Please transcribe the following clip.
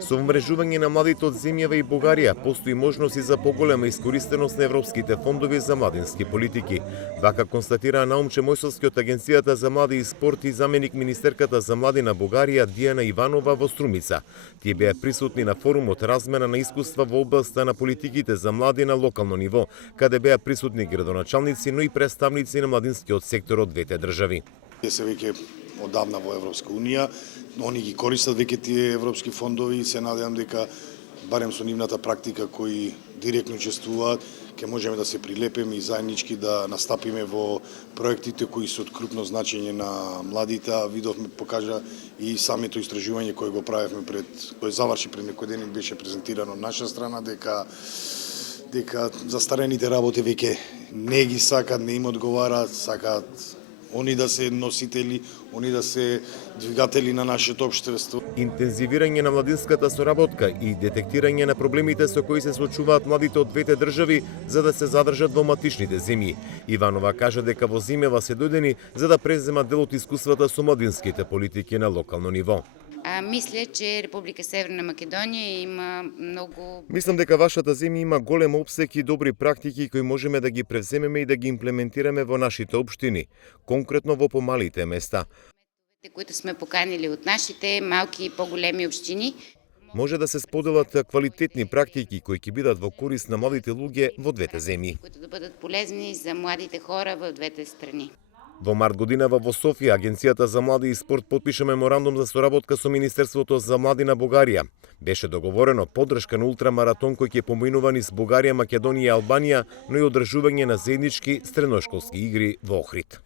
Со вмрежување на младите од земјава и Бугарија постои можност и за поголема искористеност на европските фондови за младински политики. Вака констатира Наумче Мојсовски од Агенцијата за млади и спорт и заменик министерката за млади на Бугарија Дијана Иванова во Струмица. Тие беа присутни на форумот размена на искуства во областа на политиките за млади на локално ниво, каде беа присутни градоначалници, но и представници на младинскиот сектор од двете држави. Се веќе одавна во Европска Унија, они ги користат веќе тие европски фондови и се надевам дека барем со нивната практика кои директно учествуваат, ќе можеме да се прилепиме и заеднички да настапиме во проектите кои се од крупно значење на младите. Видовме, покажа и самото истражување кое го правевме кој заврши пред некој ден и беше презентирано од наша страна, дека застарените работи веќе не ги сакат, не им одговараат, сакаат они да се носители, они да се двигатели на нашето општество. Интензивирање на младинската соработка и детектирање на проблемите со кои се соочуваат младите од двете држави за да се задржат во матичните земји. Иванова кажа дека во земјава се дојдени за да преземат дел од искуствата со младинските политики на локално ниво. Мисля, че Република Северна Македонија има многу... Мислам дека вашата земја има голем опсек и добри практики кои можеме да ги превземеме и да ги имплементираме во нашите општини, конкретно во помалите места. Които сме поканили од нашите малки и поголеми општини. Може да се споделат квалитетни практики кои ќе бидат во корист на младите луѓе во двете земји. Които да бидат полезни за младите хора во двете страни. Во март годинава во Софија, Агенцијата за млади и спорт подпиша меморандум за соработка со Министерството за млади на Бугарија. Беше договорено поддршка на ултрамаратон кој ќе поминува низ Бугарија, Македонија и Албанија, но и одржување на заеднички средношколски игри во Охрид.